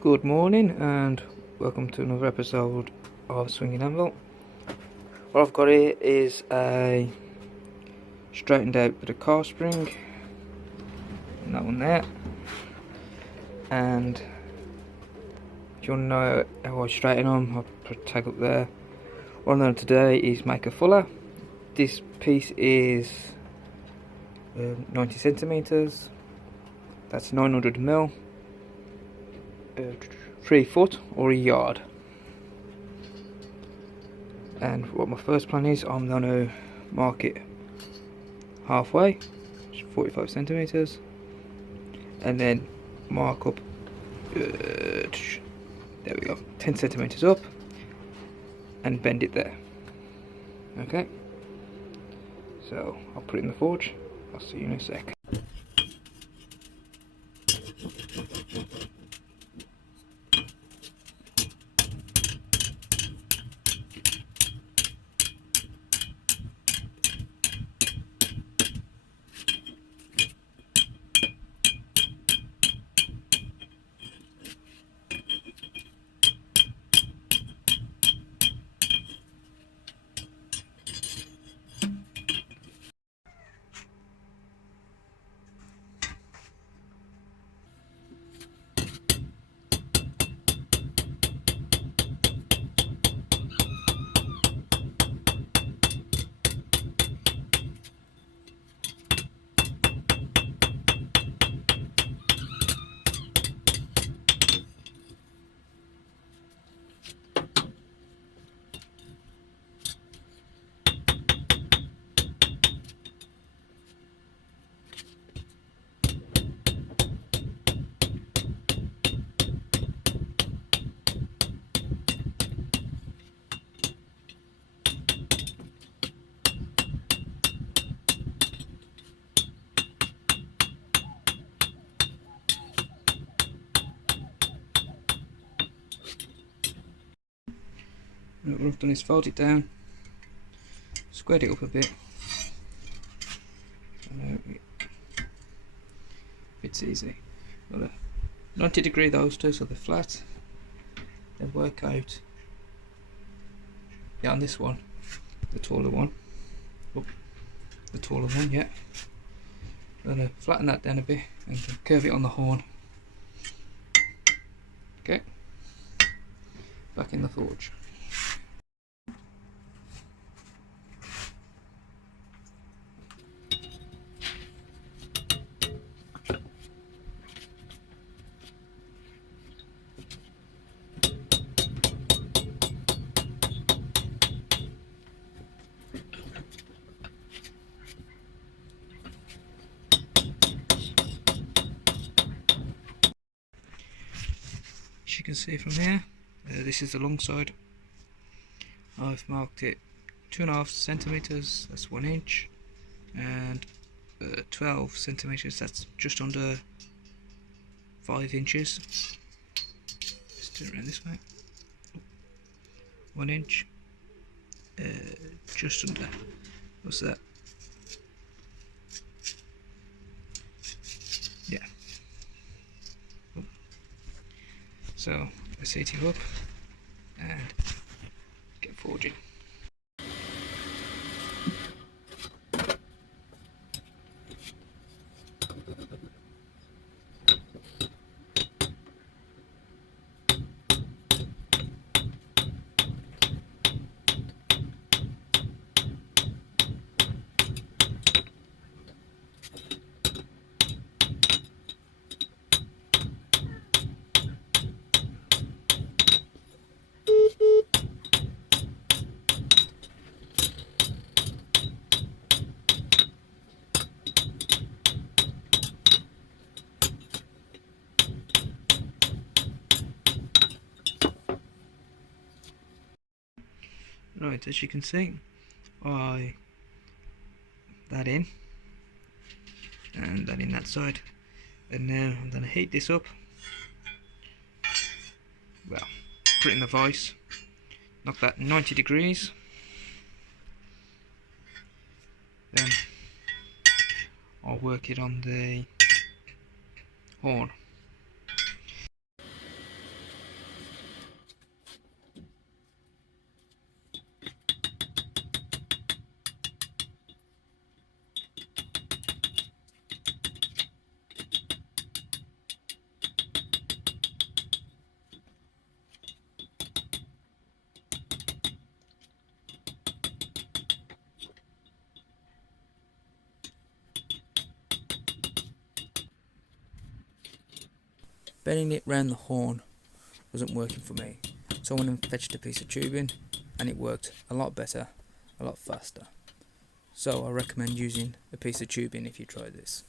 Good morning and welcome to another episode of Swinging Anvil. What I've got here is a straightened out bit of car spring, and that one there. And if you want to know how I straighten them, I'll put a tag up there. What I'm going to do today is make a fuller. This piece is 90 centimeters. That's 900mm. 3 foot or a yard. And what my first plan is, I'm going to mark it halfway, 45 centimeters, and then mark up there we go, 10 centimeters up, and bend it there. Okay, so I'll put it in the forge. I'll see you in a sec. What I've done is fold it down, squared it up a bit, it's easy. Got a 90-degree those two so they're flat, then work out, yeah, on this one, the taller one, yeah, I'm going to flatten that down a bit and curve it on the horn. Okay, back in the forge. As you can see from here, this is the long side. I've marked it 2.5 centimeters, that's 1 inch, and 12 centimeters, that's just under 5 inches. Let's turn it around this way. 1 inch, just under, what's that? Yeah. So let's set it up and get forging. Right, as you can see, I that in and that in that side, and now I'm going to heat this up. Well, put it in the vise, knock that 90 degrees, then I'll work it on the horn. bending it round the horn wasn't working for me, so I went and fetched a piece of tubing, and it worked a lot better, a lot faster. So I recommend using a piece of tubing if you try this.